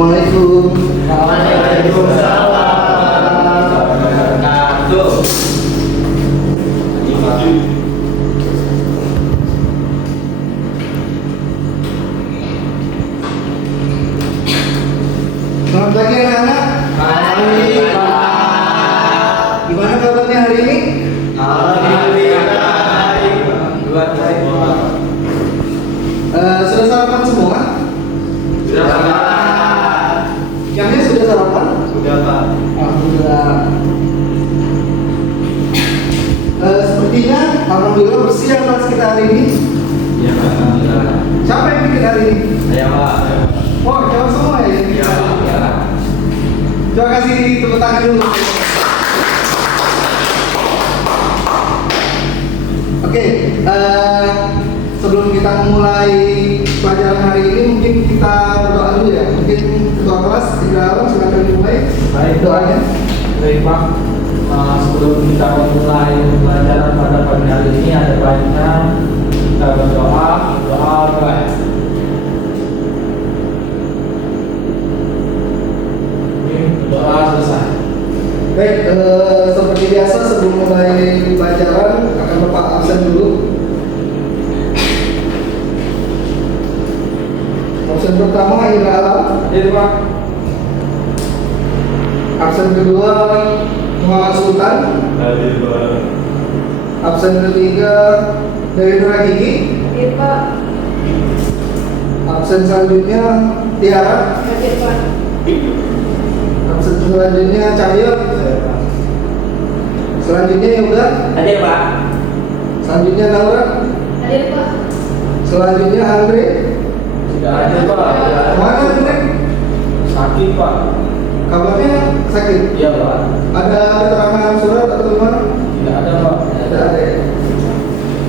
Assalamualaikum. Waalaikumsalam warahmatullahi wabarakatuh. Selamat pagi anak-anak. Pagi, Pak. Gimana kabarnya hari ini? Alhamdulillah baik. Sudah sarapan semua? Sudah, Pak. Jamnya sudah sarapan? Sudah, Pak. Alhamdulillah. Sepertinya alhamdulillah bersih ya kelas kita hari ini. Iya, Pak. Alhamdulillah. Siapa yang bikin hari ini? Saya, Pak. Oh, jawab semua ya? Iya, Pak. Iya. Coba kasih tepuk tangan dulu. Oke, sebelum kita memulai pelajaran hari ini, mungkin kita berdoa dulu ya. Mungkin ketua kelas tidak harus silakan dimulai. Baik, Doanya. Baik, Pak. Sebelum kita memulai pelajaran pada pagi hari ini, ada baiknya kita berdoa ya. Berdoa selesai. Baik, seperti biasa sebelum mulai pelajaran akan Bapak absen dulu. Absen pertama Indra Alam. Jadi, Pak. Absen kedua Muhammad Sultan. Hadir, Pak. Absen ketiga dari Nura Gigi. Hadir, Pak. Absen selanjutnya Tiara. Hadir, Pak. Absen selanjutnya Cahyo. Selanjutnya Yoga. Hadir, Pak. Selanjutnya Laura. Hadir, Pak. Selanjutnya Andre. Tidak ada, Pak. Mana Andre? Sakit, Pak. Kabarnya sakit. Iya, Pak. Ada keterangan surat atau gimana? Tidak ada, Pak. Tidak ada ya.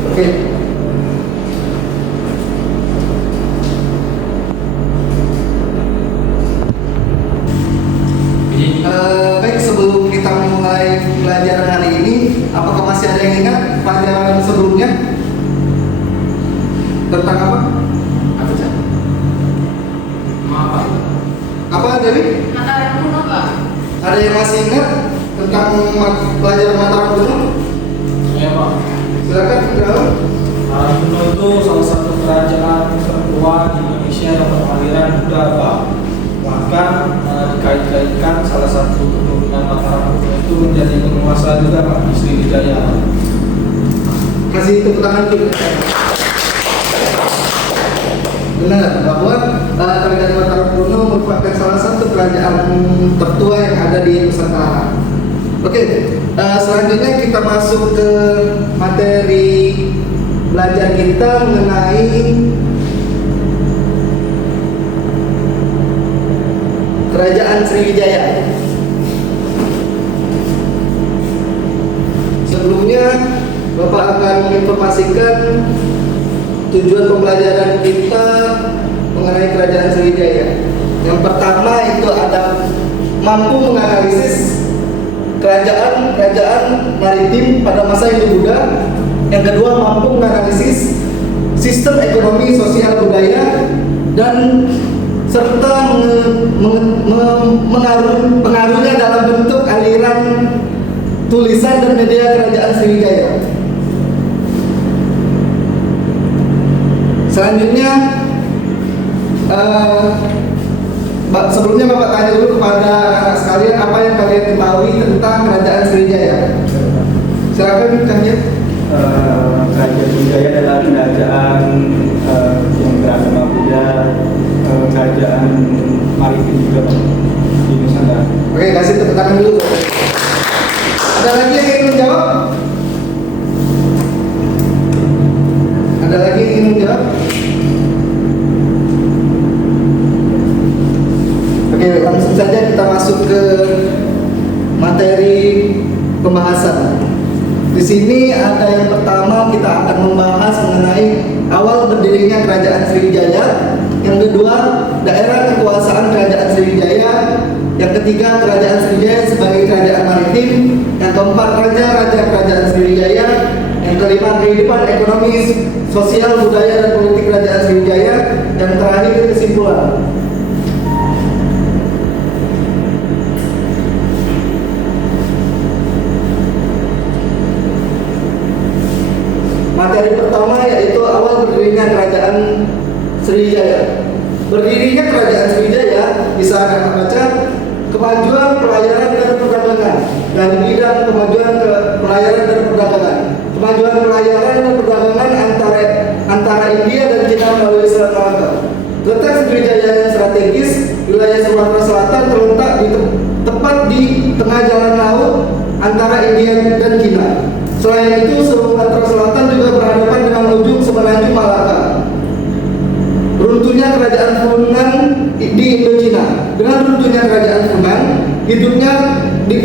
Oke. Baik, sebelum kita mulai pelajaran hari ini, apakah masih ada yang ingat pelajaran sebelumnya? Tentang apa? Apa, Cak? Maaf, Pak. Apa Dewi? Mataram kuno, Pak. Ada yang masih ingat tentang pelajaran Mataram kuno? Iya, Pak. Silakan Ibrahim. Kuno itu salah satu kerajaan tertua di Indonesia yang beraliran Buddha, Pak. Bahkan dikait-kaitkan salah satu keturunan Mataram kuno itu menjadi penguasa juga, Pak, di Sriwijaya. Kasih tepuk tangan dulu. Benar bahwa kerajaan Mataram kuno merupakan salah satu kerajaan tertua yang ada di Nusantara. Oke, selanjutnya kita masuk ke materi belajar kita mengenai Kerajaan Sriwijaya. Sebelumnya Bapak akan menginformasikan tujuan pembelajaran kita mengenai Kerajaan Sriwijaya. Yang pertama itu ada mampu menganalisis kerajaan maritim pada masa Hindu-Buddha. Yang kedua mampu menganalisis sistem ekonomi, sosial, budaya, dan serta pengaruhnya dalam bentuk aliran tulisan dan media Kerajaan Sriwijaya. Selanjutnya, sebelumnya Bapak tanya dulu kepada anak sekalian apa yang kalian ketahui tentang Kerajaan Sriwijaya. Silakan Cahyo. Kerajaan Sriwijaya adalah kerajaan yang beragama Buddha, kerajaan maritim juga di Nusantara. Oke, kasih tepuk tangan dulu. Ada lagi yang ingin menjawab? Ada lagi yang ingin menjawab? Oke, langsung saja kita masuk ke materi pembahasan. Di sini ada yang pertama kita akan membahas mengenai awal berdirinya Kerajaan Sriwijaya. Yang kedua, daerah kekuasaan Kerajaan Sriwijaya. Yang ketiga, Kerajaan Sriwijaya sebagai kerajaan maritim. Yang keempat, raja-raja Kerajaan Sriwijaya. Yang kelima, kehidupan ekonomi, sosial, budaya, dan politik Kerajaan Sriwijaya. Dan terakhir, kesimpulan. kemajuan pelayaran dan perdagangan dari bidang kemajuan ke pelayaran dan perdagangan. Kemajuan pelayaran dan perdagangan antara India dan Cina melalui Selat Malaka. Letak Sriwijaya yang strategis, wilayah Sumatera Selatan terletak tepat di tengah jalan laut antara India dan Cina. Selain itu, Sumatera Selatan juga berhadapan dengan ujung semenanjung Malaka. Runtuhnya kerajaan Funan di Indochina. Dengan runtuhnya kerajaan Funan, hidupnya di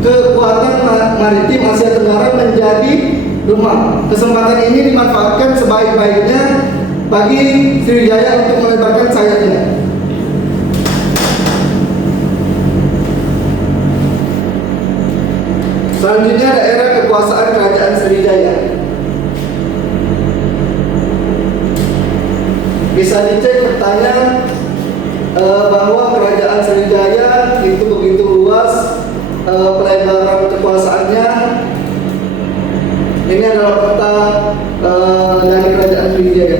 kekuatan maritim Asia Tenggara menjadi lemah. Kesempatan ini dimanfaatkan sebaik-baiknya bagi Sriwijaya untuk melebarkan sayapnya. Selanjutnya daerah kekuasaan kerajaan Sriwijaya. Bisa dicek petanya bahwa kerajaan Sriwijaya itu begitu luas, pelebaran kekuasaannya. Ini adalah peta dari kerajaan Sriwijaya.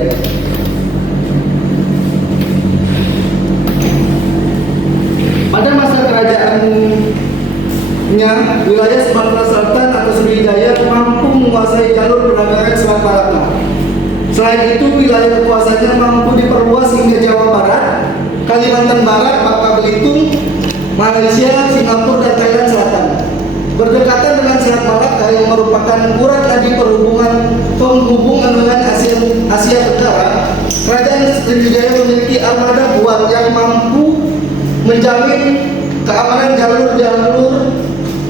Pada masa kerajaannya, wilayah Sumatera Selatan atau Sriwijaya mampu menguasai jalur perdagangan Selat Malaka. Selain itu, wilayah kekuasaannya mampu diperluas hingga Jawa Barat, Kalimantan Barat, Bangka Belitung, Malaysia, Singapura, dan Thailand Selatan. Berdekatan dengan Selat Malaka yang merupakan urat nadi penghubungan dengan Asia Tenggara, kerajaan Sriwijaya memiliki armada buat yang mampu menjamin keamanan jalur-jalur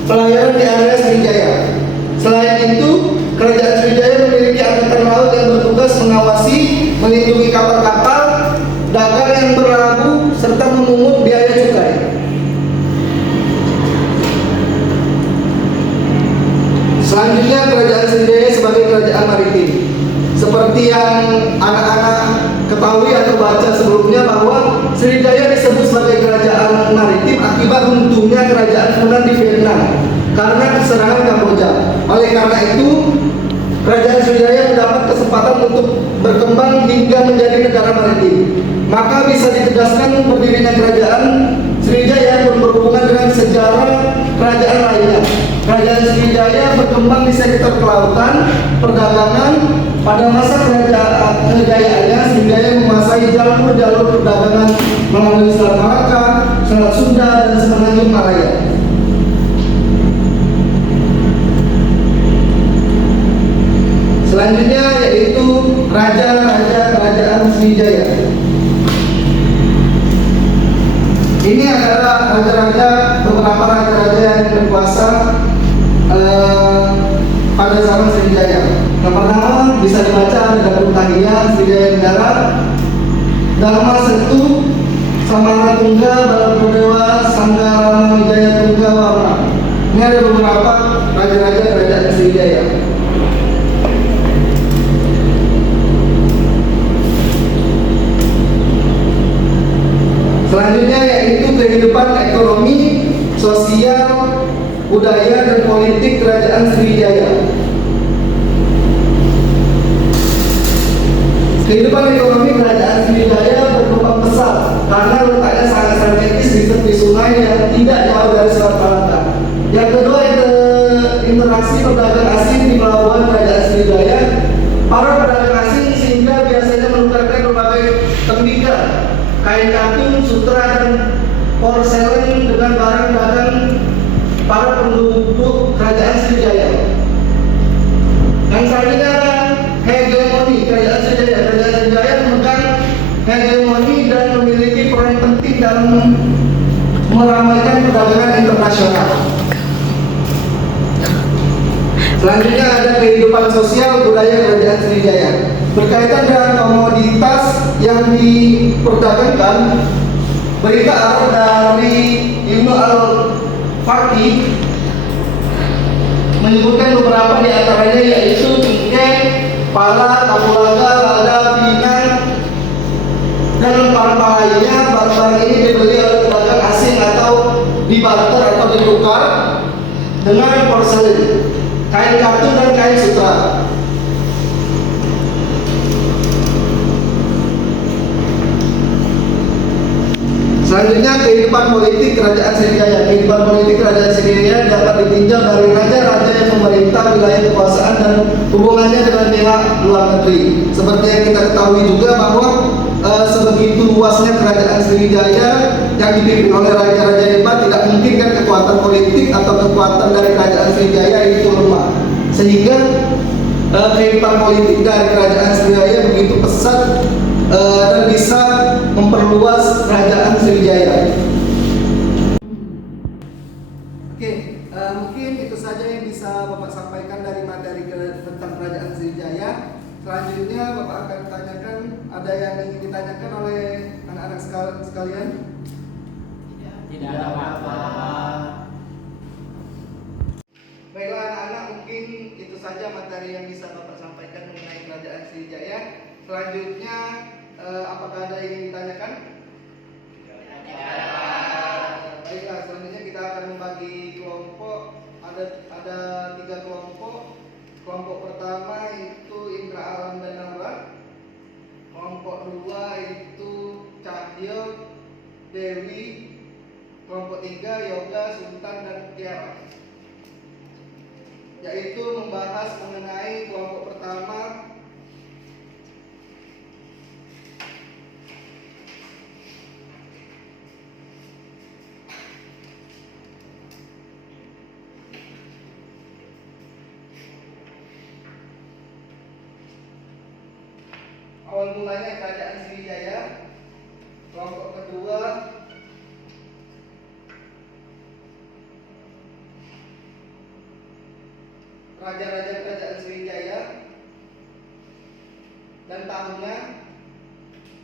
pelayaran di area Sriwijaya. Selain itu, kerajaan Sriwijaya memiliki angkatan laut yang bertugas mengawasi, melindungi kapal-kapal dagang yang berlabuh serta memungut biaya cukai. Selanjutnya, kerajaan Sriwijaya sebagai kerajaan maritim. Seperti yang anak-anak ketahui atau baca sebelumnya bahwa Sriwijaya disebut sebagai kerajaan maritim akibat runtuhnya kerajaan Funan di Vietnam karena keserangan Kamboja. Oleh karena itu, kerajaan Sriwijaya mendapat kesempatan untuk berkembang hingga menjadi negara maritim. Maka bisa ditegaskan berdirinya kerajaan Sriwijaya berhubungan dengan sejarah kerajaan lainnya. Kerajaan Sriwijaya berkembang di sektor kelautan, perdagangan. Pada masa kerajaannya, Sriwijaya menguasai jalur-jalur perdagangan melalui Selat Malaka, Selat Sunda, dan semenanjung Malaya. Selanjutnya yaitu raja-raja kerajaan Sriwijaya. Ini adalah beberapa raja-raja yang berkuasa pada zaman Sriwijaya. Yang pertama bisa dibaca ada Datuk Sriwijaya Negara, Dharma Setu, Samaratungga, Balapudewa, Sanggarama Wijaya Tungga Warna. Ini ada beberapa raja-raja kerajaan Sriwijaya. Selanjutnya yaitu kehidupan ekonomi, sosial, budaya, dan politik kerajaan Sriwijaya. Kehidupan ekonomi kerajaan Sriwijaya berkembang pesat karena letaknya sangat strategis di tepi sungai yang tidak jauh dari Selat Malaka. Yang kedua, interaksi pedagang asing di pelabuhan kerajaan Sriwijaya. Para pedagang asing sehingga biasanya menukarkan berbagai tembikar, kain katun, sutra, dan porselen dengan barang dagang para penduduk kerajaan Sriwijaya. Yang selanjutnya adalah hegemoni kerajaan Sriwijaya. Kerajaan Sriwijaya memegang hegemoni dan memiliki peran penting dalam meramaikan perdagangan internasional. Selanjutnya ada kehidupan sosial budaya kerajaan Sriwijaya. Berkaitan dengan komoditas yang diperdagangkan, berita dari Ibnu Al-Faqih menyebutkan beberapa di antaranya yaitu cengkeh, pala, kapulaga, lada, pinang, dan barang-barang lainnya. Barang-barang ini dibeli oleh pedagang asing atau dibarter atau ditukar dengan porselen, kain katun, dan kain sutra. Selanjutnya, kehidupan politik Kerajaan Sriwijaya. Kehidupan politik Kerajaan Sriwijaya dapat ditinjau dari raja-raja yang memerintah wilayah kekuasaan dan hubungannya dengan pihak luar negeri. Seperti yang kita ketahui juga bahwa sebegitu luasnya Kerajaan Sriwijaya yang dipimpin oleh raja-raja hebat, tidak mungkin kan kekuatan politik atau kekuatan dari Kerajaan Sriwijaya itu lemah. Sehingga kehidupan politik dari Kerajaan Sriwijaya begitu pesat dan bisa memperluas Kerajaan Sriwijaya. Oke, mungkin itu saja yang bisa Bapak sampaikan dari materi tentang Kerajaan Sriwijaya. Selanjutnya Bapak akan tanyakan, ada yang ingin ditanyakan oleh anak-anak sekalian? Tidak ada apa-apa. Baiklah anak-anak, mungkin itu saja materi yang bisa Bapak sampaikan mengenai Kerajaan Sriwijaya. Selanjutnya, apakah ada yang ingin ditanyakan? Baiklah, selanjutnya kita akan membagi kelompok. Ada 3 kelompok. Kelompok pertama itu Indra Alam dan Namra. Kelompok 2 itu Cahyo, Dewi. Kelompok 3 Yoga, Sultan dan Tiara. Yaitu membahas mengenai kelompok pertama awal mulanya Kerajaan Sriwijaya. Kelompok kedua raja-raja Kerajaan Sriwijaya dan tahunnya.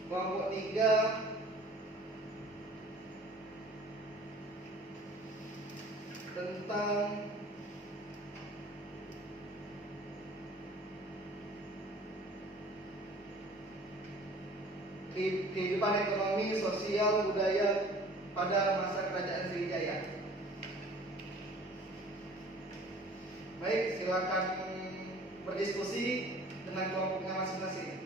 Kelompok 3 tentang kehidupan ekonomi, sosial, budaya pada masa Kerajaan Sriwijaya. Baik, silakan berdiskusi dengan kelompoknya masing-masing.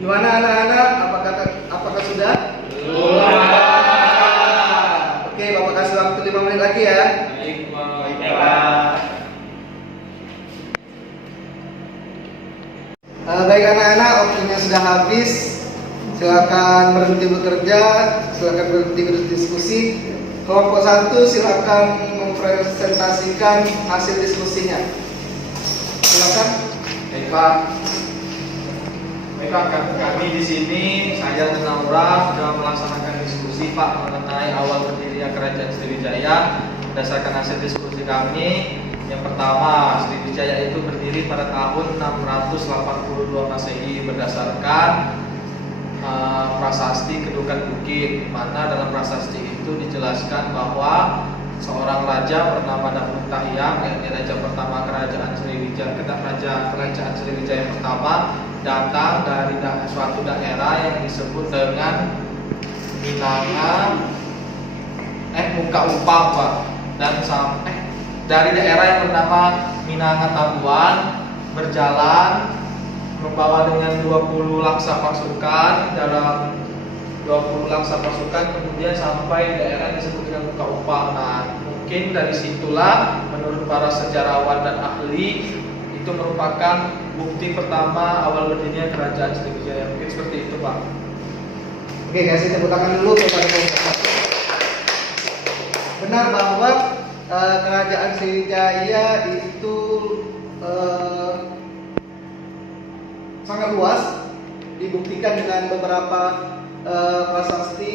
Gimana anak-anak? Apakah sudah? Sudah. Oke, Bapak kasih waktu 5 menit lagi ya. Baik anak-anak, waktunya sudah habis. Silakan berhenti bekerja, silakan berhenti berdiskusi. Kelompok 1 silakan mempresentasikan hasil diskusinya. Silakan. Baik Pak. Baik Pak, kami di sini saya dan Naura sudah melaksanakan diskusi Pak mengenai awal berdirinya Kerajaan Sriwijaya. Berdasarkan hasil diskusi kami, yang pertama, Sriwijaya itu berdiri pada tahun 682 Masehi berdasarkan prasasti Kedukan Bukit, di mana dalam prasasti itu dijelaskan bahwa seorang raja bernama Dahut Tahyang, yakni raja pertama Kerajaan Sriwijaya pertama, datang dari suatu daerah yang disebut dengan Muka Upang Pak, dan sampai dari daerah yang bernama Minanga Tambuan berjalan membawa dengan 20 laksa pasukan. Dalam 20 laksa pasukan kemudian sampai daerah yang disebut dengan Muka Upang. Nah, mungkin dari situlah menurut para sejarawan dan ahli itu merupakan bukti pertama awal berdirinya Kerajaan Sriwijaya. Mungkin seperti itu Pak. Oke, kasih tepuk tangan dulu kepada kelompok. Benar bahwa Kerajaan Sriwijaya itu sangat luas, dibuktikan dengan beberapa prasasti.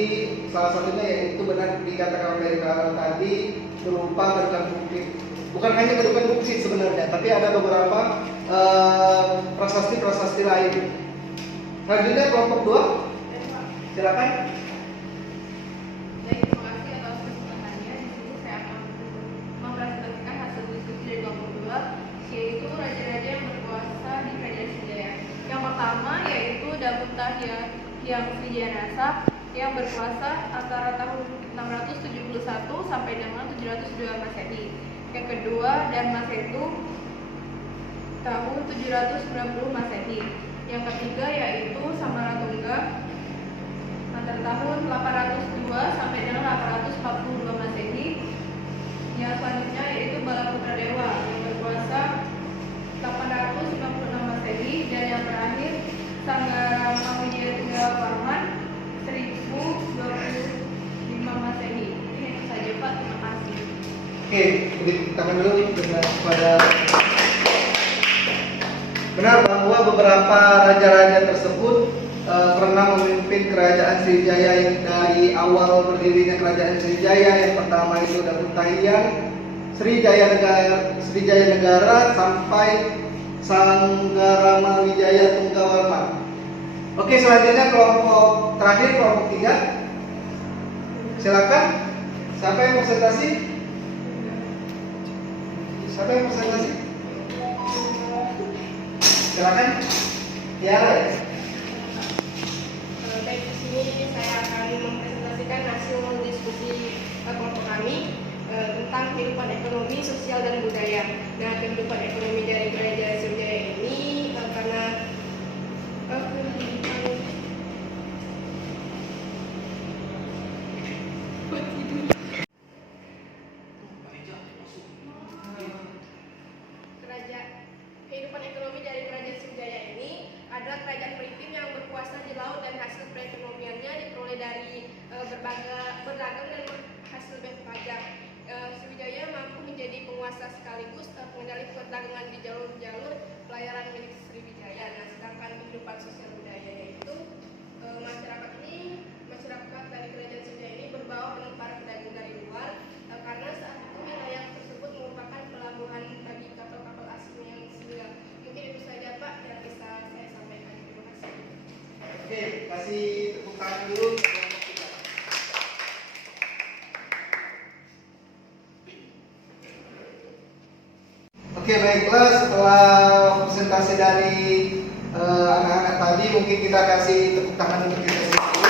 Salah satunya yaitu benar dikatakan oleh tadi berupa Kedukan Bukit. Bukan bukan hanya kedudukan bukti sebenarnya, tapi ada beberapa prasasti-prasasti lain. Selanjutnya kelompok 2, silakan. Baik, terima kasih atas kesempatannya. Di sini saya akan mempresentasikan hasil diskusi dari kelompok 2, yaitu raja-raja yang berkuasa di Kerajaan Sriwijaya. Yang pertama yaitu Dabuktahya yang Sriwijaya yang berkuasa antara tahun 671 sampai dengan 702 Masehi. Yang kedua Dharmasetu tahun 790 Masehi. Yang ketiga yaitu Samaratungga antara tahun 802 sampai dengan 842 Masehi. Yang selanjutnya yaitu Balaputradewa yang berkuasa 896 Masehi, dan yang terakhir Sanggarama Wijaya 1025 Masehi. Ini itu saja Pak, terima kasih. Oke, beri tangan dulu dengan kepada. Benar bahwa beberapa raja-raja tersebut pernah memimpin kerajaan Sriwijaya yang dari awal berdirinya kerajaan Sriwijaya. Yang pertama itu Dabuktahya Sriwijaya Negara sampai Sanggarama Wijaya Tunggawarman. Oke, selanjutnya kelompok terakhir, kelompok 3. Silakan. Siapa yang presentasi? Siapa yang presentasi? Silakan. Tiara ya. Baik, di sini saya akan mempresentasikan hasil diskusi kelompok kami tentang kehidupan ekonomi, sosial, dan budaya. Nah, kehidupan ekonomi dari Kerajaan Sriwijaya ini karena kehidupan ekonomi dari Kerajaan Sriwijaya ini adalah kerajaan maritim yang berkuasa di laut, dan hasil perekonomiannya diperoleh dari berdagang dan hasil pajak. Sriwijaya mampu menjadi penguasa sekaligus pengendali perdagangan di jalur-jalur pelayaran milik Sriwijaya. Nah, sedangkan kehidupan sosial budaya yaitu masyarakat dari Kerajaan Sriwijaya ini berbaur dengan para pedagang dari luar, karena saat itu wilayah tersebut merupakan pelabuhan bagi kapal-kapal asing yang singgah. Mungkin itu saja Pak yang bisa saya sampaikan. Terima kasih. Oke, kasih tepuk tangan dulu. Oke, baiklah, setelah presentasi dari anak-anak tadi, mungkin kita kasih tepuk tangan untuk kita sendiri.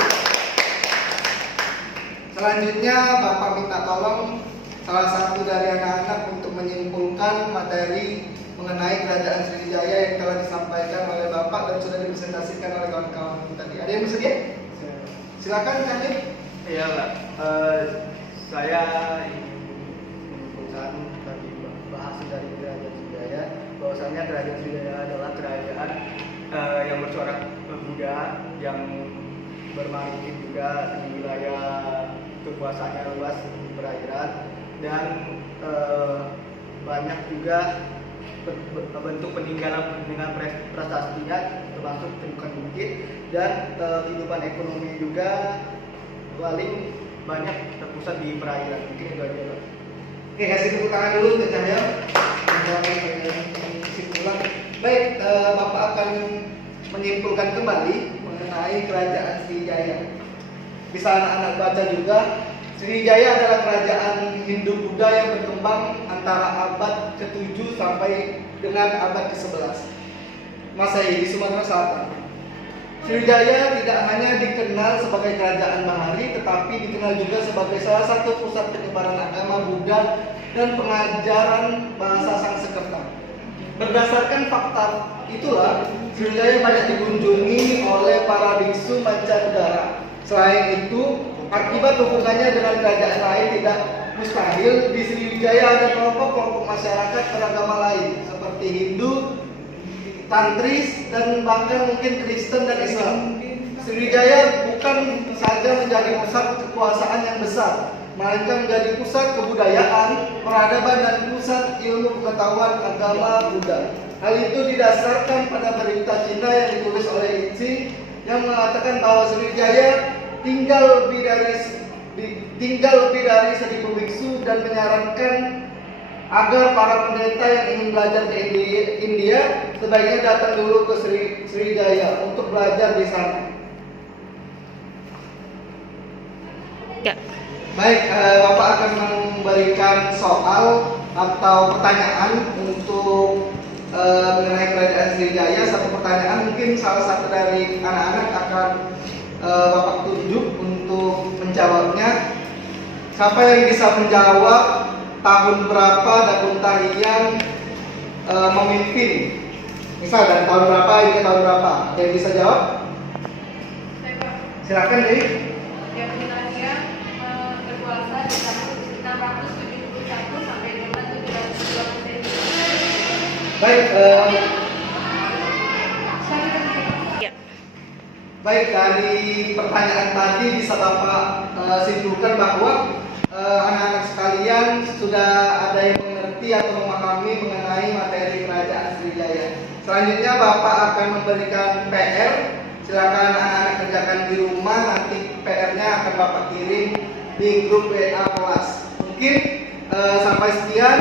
Selanjutnya Bapak minta tolong salah satu dari anak-anak untuk menyimpulkan materi mengenai kerajaan Sriwijaya yang telah disampaikan oleh Bapak dan sudah dipresentasikan oleh kawan-kawan tadi. Ada yang bersedia? Silakan, Kanjeng. Iya, Pak. Saya ingin menyimpulkan tadi bahasa dari kerajaan Sriwijaya, bahwasanya kerajaan Sriwijaya adalah kerajaan yang bercorak Buddha, yang bermaritim juga di wilayah kekuasaannya luas di perairan, dan banyak juga bentuk peninggalan prasastinya, termasuk tumbukan bukit, dan kehidupan ekonomi juga paling banyak terpusat di perairan. Mungkin itu aja, Pak. Oke, kasih tepuk tangan dulu untuk Cahyo. Kesimpulan. Baik, Bapak akan menyimpulkan kembali mengenai kerajaan Sriwijaya. Bisa anak-anak baca juga, Sriwijaya adalah kerajaan Hindu-Buddha yang berkembang antara abad ke-7 sampai dengan abad ke-11 Masehi di Sumatera Selatan. Sriwijaya tidak hanya dikenal sebagai kerajaan bahari, tetapi dikenal juga sebagai salah satu pusat penyebaran agama Buddha dan pengajaran bahasa Sanskerta. Berdasarkan fakta itulah, Sriwijaya banyak dikunjungi oleh para biksu mancanegara. Selain itu, akibat hubungannya dengan kerajaan lain tidak mustahil di Sriwijaya ada kelompok-kelompok masyarakat beragama lain seperti Hindu, Tantris, dan bahkan mungkin Kristen dan Islam. Sriwijaya bukan saja menjadi pusat kekuasaan yang besar, melainkan menjadi pusat kebudayaan, peradaban, dan pusat ilmu pengetahuan agama Buddha. Hal itu didasarkan pada berita Cina yang ditulis oleh Itzi yang mengatakan bahwa Sriwijaya tinggal lebih dari 1.000 biksu dan menyarankan agar para pendeta yang ingin belajar di India sebaiknya datang dulu ke Sriwijaya untuk belajar di sana. Baik, Bapak akan memberikan soal atau pertanyaan untuk mengenai kerajaan Sriwijaya. Satu pertanyaan mungkin salah satu dari anak-anak akan Bapak tunjuk untuk menjawabnya. Siapa yang bisa menjawab tahun berapa Datuk Tahiyan memimpin? Misal dari tahun berapa hingga tahun berapa? Ada yang bisa jawab? Saya Pak. Silakan deh. Datuk Tahiyan berkuasa di tahun 671 sampai dengan 720 Baik, baik, dari pertanyaan tadi bisa Bapak simpulkan bahwa anak-anak sekalian sudah ada yang mengerti atau memahami mengenai materi kerajaan Sriwijaya. Selanjutnya Bapak akan memberikan PR. Silakan anak-anak kerjakan di rumah, nanti PR-nya akan Bapak kirim di grup WA kelas. Mungkin sampai sekian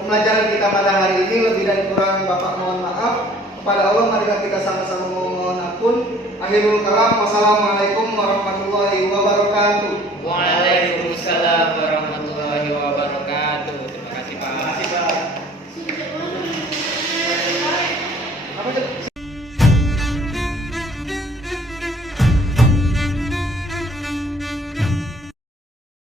pembelajaran kita pada hari ini. Lebih dan kurang Bapak mohon maaf. Kepada Allah mari kita sama-sama memohon ampun. Akhirul kalam, wassalamualaikum warahmatullahi wabarakatuh.